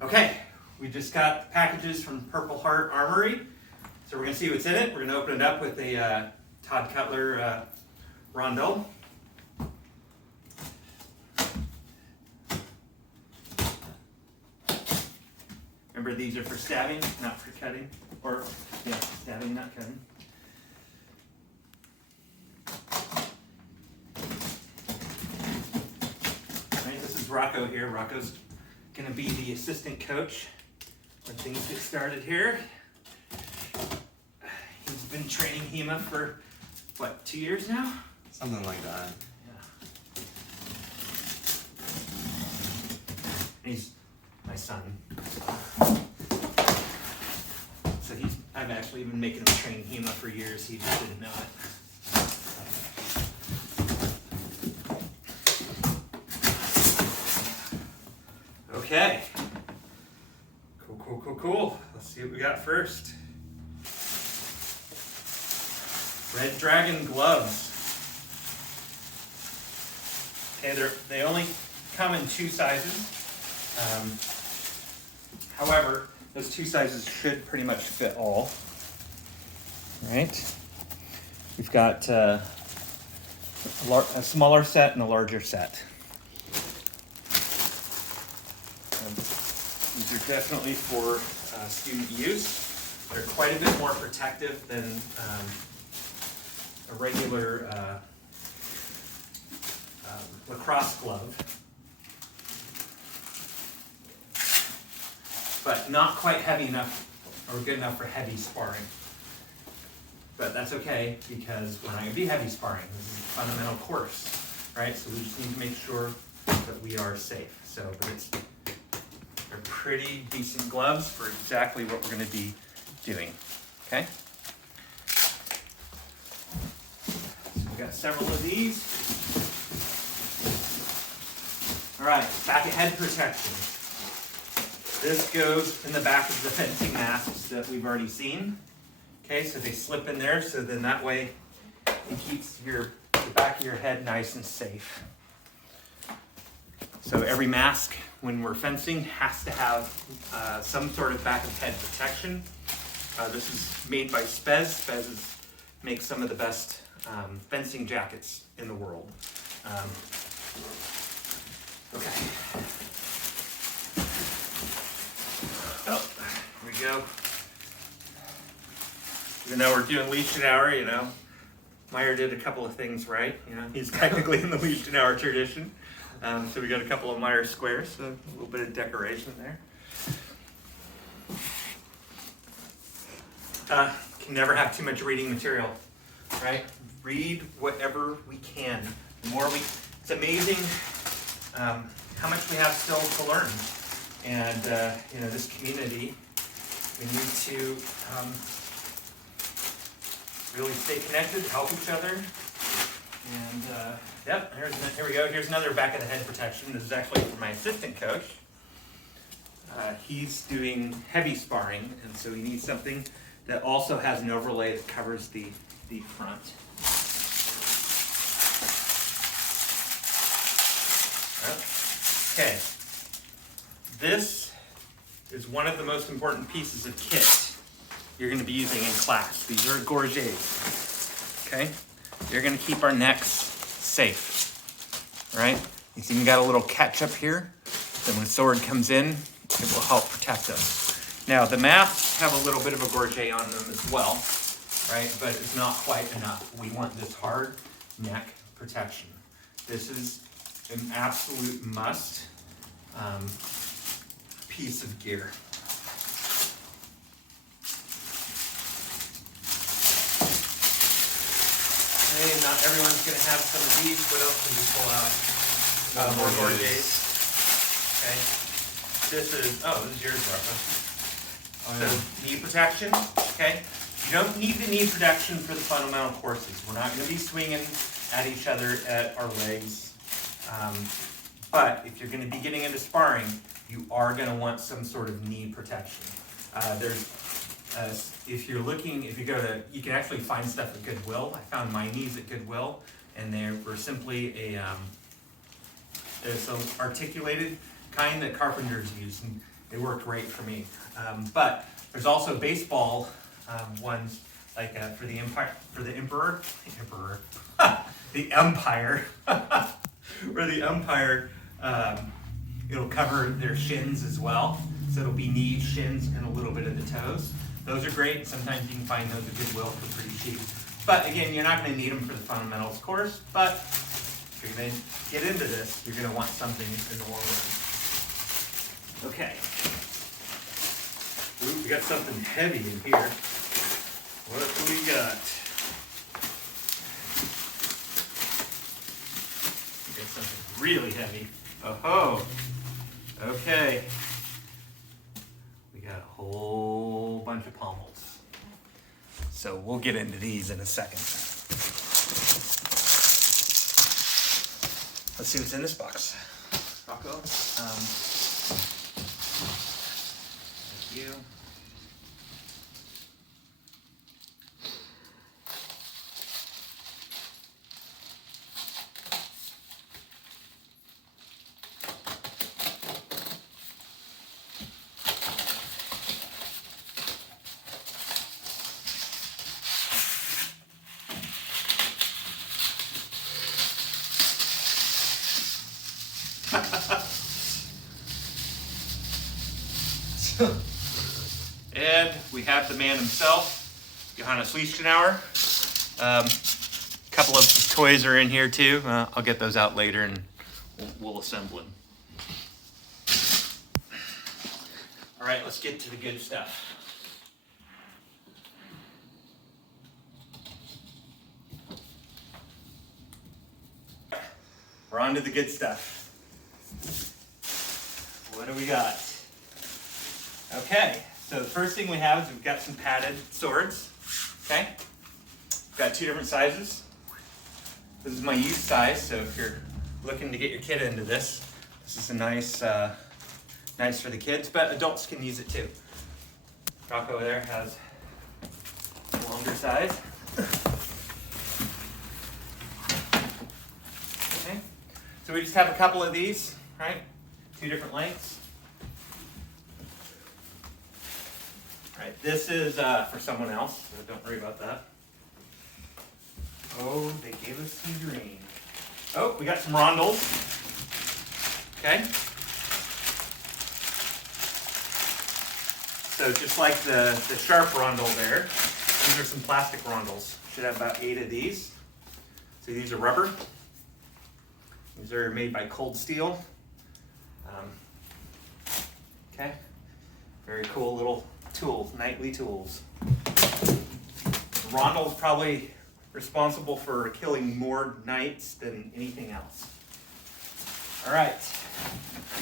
Okay, we just got packages from Purpleheart Armoury. So we're going to see what's in it. We're going to open it up with a Todd Cutler rondelle. Remember, these are for stabbing, not for cutting. Or, yeah, stabbing, not cutting. Alright, this is Rocco here. Rocco's going to be the assistant coach when things get started here. He's been training HEMA for, what, 2 years now? Something like that. Yeah. He's my son. So I've actually been making him train HEMA for years. He just didn't know it. Okay. Cool. Let's see what we got first. Red Dragon gloves. Okay, they only come in 2 sizes. However, those 2 sizes should pretty much fit all. All right. We've got a smaller set and a larger set. These are definitely for student use. They're quite a bit more protective than a regular lacrosse glove, but not quite heavy enough or good enough for heavy sparring. But that's okay, because we're not going to be heavy sparring. This is a fundamental course, right? So we just need to make sure that we are safe. They're pretty decent gloves for exactly what we're going to be doing, okay? So we've got several of these. All right, back of head protection. This goes in the back of the fencing masks that we've already seen. Okay, so they slip in there, so then that way it keeps the back of your head nice and safe. So every mask, when we're fencing, has to have some sort of back of head protection. This is made by Spez. Spez makes some of the best fencing jackets in the world. Okay. Oh, here we go. Even though we're doing Legion Hour, Meyer did a couple of things right. He's technically in the Legion Hour tradition. So we got a couple of Meyer squares, so a little bit of decoration there. Can never have too much reading material, right? Read whatever we can. It's amazing how much we have still to learn. And this community, we need to really stay connected, help each other. And yep, here we go. Here's another back of the head protection. This is actually for my assistant coach. He's doing heavy sparring, and so he needs something that also has an overlay that covers the front. Okay, this is one of the most important pieces of kit you're going to be using in class. These are gorgets. Okay, they're going to keep our necks safe. Right? It's even got a little catch up here. Then when the sword comes in, it will help protect us. Now the masks have a little bit of a gorget on them as well, right? But it's not quite enough. We want this hard neck protection. This is an absolute must piece of gear. Okay, not everyone's going to have some of these. What else can you pull out? More gorgets. Okay. This is yours, Rocco. Oh, yeah. So, knee protection, okay? You don't need the knee protection for the fundamental courses. We're not going to be swinging at each other at our legs. But if you're going to be getting into sparring, you are going to want some sort of knee protection. If you go to, you can actually find stuff at Goodwill. I found my knees at Goodwill, and they were simply there's some articulated kind that carpenters use. And They work great for me. But there's also baseball ones, like for the Empire, the umpire, where the umpire, it'll cover their shins as well. So it'll be knees, shins, and a little bit of the toes. Those are great. Sometimes you can find those at Goodwill for pretty cheap. But again, you're not going to need them for the fundamentals course, but if you're going to get into this, you're going to want something in the long run. Okay. Ooh, we got something heavy in here. What do we got? We got something really heavy. Oh-ho. Okay. We got a whole bunch of pommels. So we'll get into these in a second. Let's see what's in this box. Rocco. Thank you. And we have the man himself, Johannes Lichtenauer. A couple of his toys are in here too. I'll get those out later and we'll assemble them. All right, let's get to the good stuff. We're on to the good stuff. What do we got? Okay, so the first thing we have is we've got some padded swords. Okay, we've got two different sizes. This is my youth size, so if you're looking to get your kid into this, this is a nice for the kids, but adults can use it too. Rocco over there has a longer size. Okay, so we just have a couple of these, right? Two different lengths. Right, this is for someone else, so don't worry about that. Oh, they gave us some green. Oh, we got some rondels. Okay. So just like the sharp rondel there, these are some plastic rondels. Should have about 8 of these. So these are rubber. These are made by Cold Steel. Okay. Very cool little tools, knightly tools. The rondel is probably responsible for killing more knights than anything else. All right,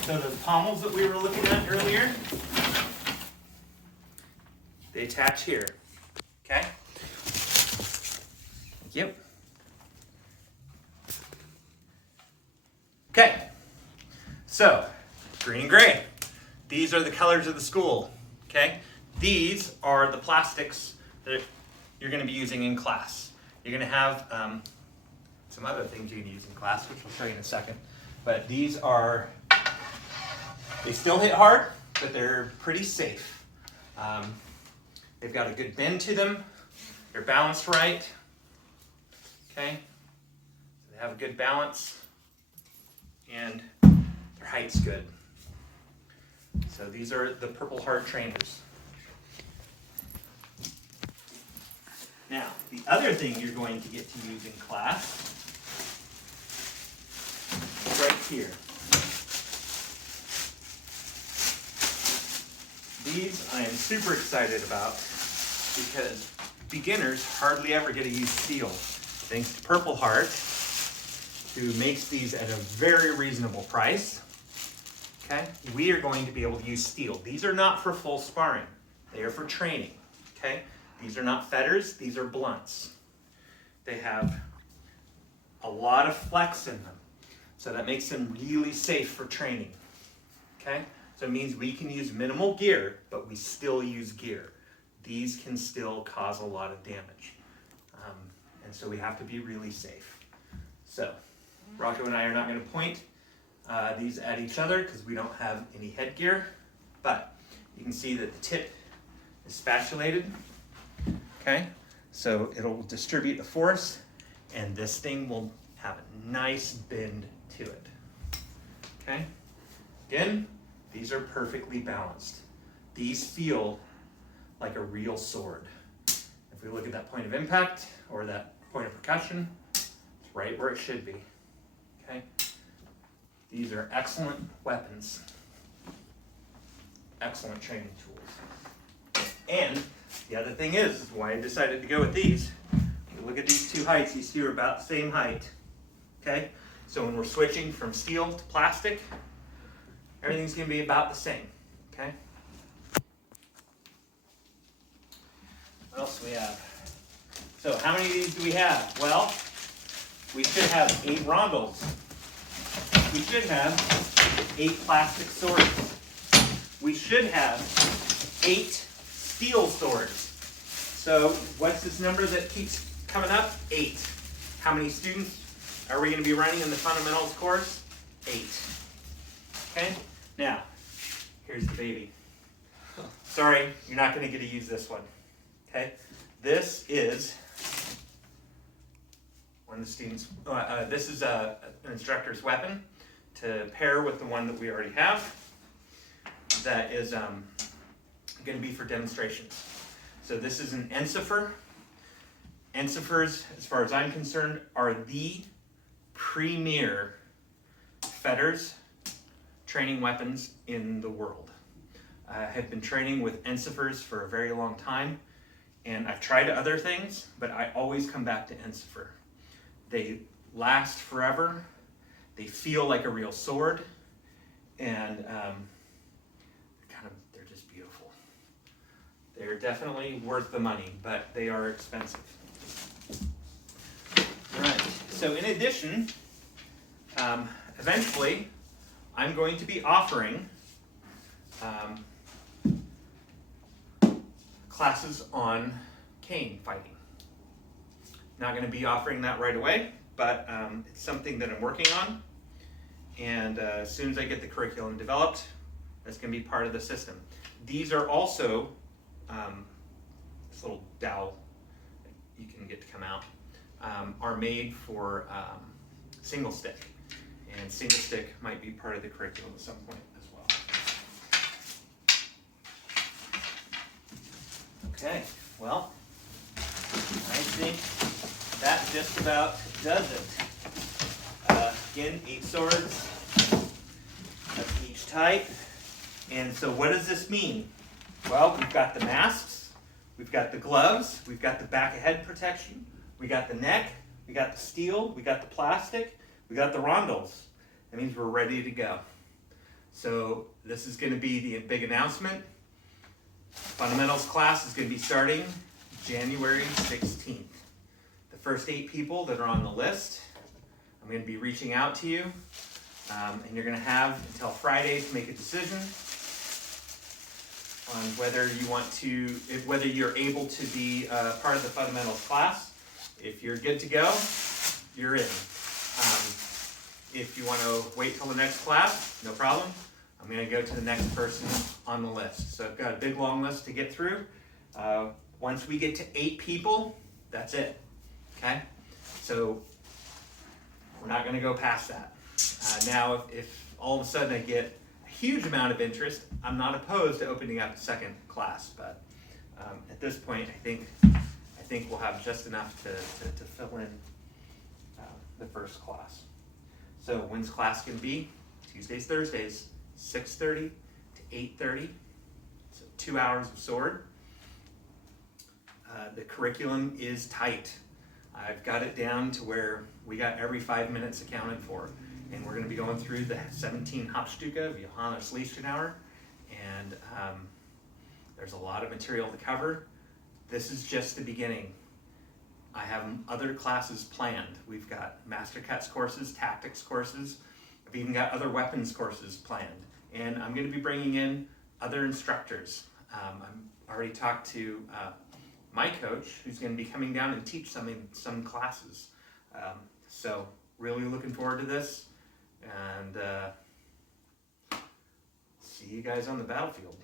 so the pommels that we were looking at earlier, they attach here, okay? Thank you. Okay, so green and gray. These are the colors of the school, okay? These are the plastics that you're going to be using in class. You're going to have some other things you can use in class, which I'll show you in a second. But these are, they still hit hard, but they're pretty safe. They've got a good bend to them. They're balanced right. Okay? They have a good balance. And their height's good. So these are the Purpleheart trainers. Now, the other thing you're going to get to use in class is right here. These I am super excited about because beginners hardly ever get to use steel. Thanks to Purpleheart, who makes these at a very reasonable price. Okay, we are going to be able to use steel. These are not for full sparring. They are for training. Okay, these are not fetters, these are blunts. They have a lot of flex in them. So that makes them really safe for training. Okay, so it means we can use minimal gear, but we still use gear. These can still cause a lot of damage. And so we have to be really safe. So Rocco and I are not going to point these at each other because we don't have any headgear, but You can see that the tip is spatulated, okay? So it'll distribute the force, and this thing will have a nice bend to it, okay? Again, these are perfectly balanced. These feel like a real sword. If we look at that point of impact or that point of percussion, it's right where it should be, okay? These are excellent weapons, excellent training tools. And the other thing is why I decided to go with these. Look at these two heights. These two are about the same height, okay? So when we're switching from steel to plastic, everything's going to be about the same, okay? What else do we have? So how many of these do we have? Well, we should have 8 rondels. We should have 8 plastic swords. We should have 8 steel swords. So what's this number that keeps coming up? 8. How many students are we going to be running in the fundamentals course? 8. Okay? Now, here's the baby. Sorry, you're not going to get to use this one. Okay? This is one of the students, this is an instructor's weapon to pair with the one that we already have. That is going to be for demonstrations. So this is an ensifer. Ensifers, as far as I'm concerned, are the premier fetters training weapons in the world. I have been training with ensifers for a very long time, and I've tried other things, but I always come back to ensifer. They last forever, they feel like a real sword, and they're just beautiful. They're definitely worth the money, but they are expensive. All right, so in addition, eventually, I'm going to be offering classes on cane fighting. Not going to be offering that right away, but it's something that I'm working on. And as soon as I get the curriculum developed, that's going to be part of the system. These are also this little dowel that you can get to come out, are made for single stick. And single stick might be part of the curriculum at some point as well. Okay, well, I think that just about does it. Again, 8 swords of each type. And so what does this mean? Well, we've got the masks, we've got the gloves, we've got the back of head protection, we got the neck, we got the steel, we got the plastic, we got the rondels. That means we're ready to go. So this is going to be the big announcement. Fundamentals class is going to be starting January 16th. The first 8 people that are on the list, I'm going to be reaching out to you, and you're going to have until Friday to make a decision on whether you want to, whether you're able to be part of the fundamentals class. If you're good to go, you're in. If you want to wait till the next class, no problem. I'm going to go to the next person on the list. So I've got a big long list to get through. Once we get to 8 people, that's it. Okay? So we're not going to go past that. Now, if all of a sudden I get a huge amount of interest, I'm not opposed to opening up a second class. But at this point, I think we'll have just enough to fill in the first class. So when's class going to be? Tuesdays, Thursdays, 6:30 to 8:30. So 2 hours of sword. The curriculum is tight. I've got it down to where we got every 5 minutes accounted for. And we're going to be going through the 17 Hauptstücke of Johannes Liechtenauer. And there's a lot of material to cover. This is just the beginning. I have other classes planned. We've got Master Cuts courses, Tactics courses. I've even got other weapons courses planned. And I'm going to be bringing in other instructors. I've already talked to my coach, who's going to be coming down and teach some classes. So really looking forward to this. And see you guys on the battlefield.